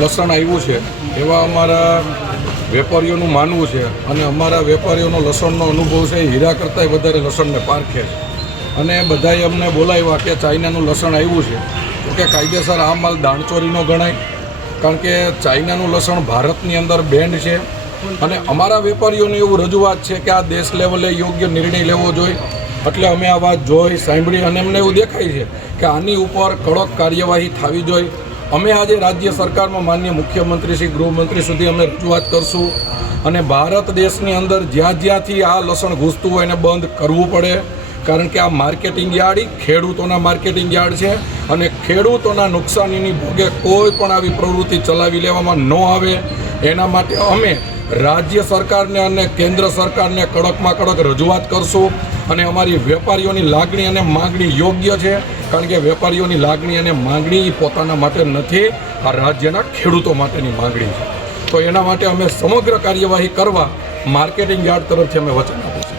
લસણ આવ્યું છે એવા અમારા વેપારીઓનું માનવું છે અને અમારા વેપારીઓનો લસણનો અનુભવ છે એ હીરા કરતાંય વધારે લસણને પારખે છે અને બધાએ અમને બોલાવ્યા કે ચાઇનાનું લસણ આવ્યું છે તો કે કાયદેસર આ માલ દાણચોરીનો ગણાય, કારણ કે ચાઇનાનું લસણ ભારતની અંદર બેન્ડ છે અને અમારા વેપારીઓની એવું રજૂઆત છે કે આ દેશ લેવલે યોગ્ય નિર્ણય લેવો જોઈએ. એટલે અમે આ વાત જોઈ સાંભળી અને અમને એવું દેખાય છે કે આની ઉપર કડક કાર્યવાહી થવી જોઈએ. અમે આજે રાજ્ય સરકારમાં માનનીય મુખ્યમંત્રી શ્રી ગૃહમંત્રી સુધી અમે રજૂઆત કરશું અને ભારત દેશની અંદર જ્યાંથી આ લસણ ઘૂસતું હોય એને બંધ કરવું પડે, કારણ કે આ માર્કેટિંગ યાર્ડ ખેડૂતોના માર્કેટિંગ યાર્ડ છે અને ખેડૂતોના નુકસાનીની ભોગે કોઈ પણ આવી પ્રવૃત્તિ ચલાવી લેવામાં ન આવે એના માટે અમે રાજ્ય સરકારને અને કેન્દ્ર સરકારને કડકમાં કડક રજૂઆત કરશું. અને અમારી વેપારીઓની લાગણી અને માગણી યોગ્ય છે, કારણ કે વેપારીઓની લાગણી અને માગણી પોતાના માટે નથી, આ રાજ્યના ખેડૂતો માટેની માગણી છે. તો એના માટે અમે સમગ્ર કાર્યવાહી કરવા માર્કેટિંગ યાર્ડ તરફથી અમે વચન આપીશું.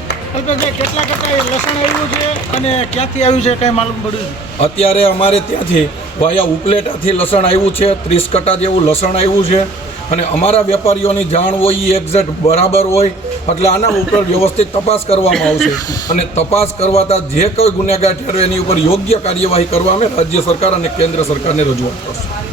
કેટલા લસણ આવ્યું છે અને ક્યાંથી આવ્યું છે કંઈ માલુમ પડ્યું? અત્યારે અમારે ત્યાંથી વાયા ઉપલેટાથી લસણ આવ્યું છે, 30 કટ્ટા જેવું લસણ આવ્યું છે અને અમારા વેપારીઓની જાણ હોય એ એક્ઝેક્ટ બરાબર હોય એટલે આના ઉપર વ્યવસ્થિત તપાસ કરવામાં આવશે અને તપાસ કરવાતા જે કોઈ ગુનેગાર ઠેરવે એની ઉપર યોગ્ય કાર્યવાહી કરવા અમે રાજ્ય સરકાર અને કેન્દ્ર સરકારને રજૂઆત કરશું.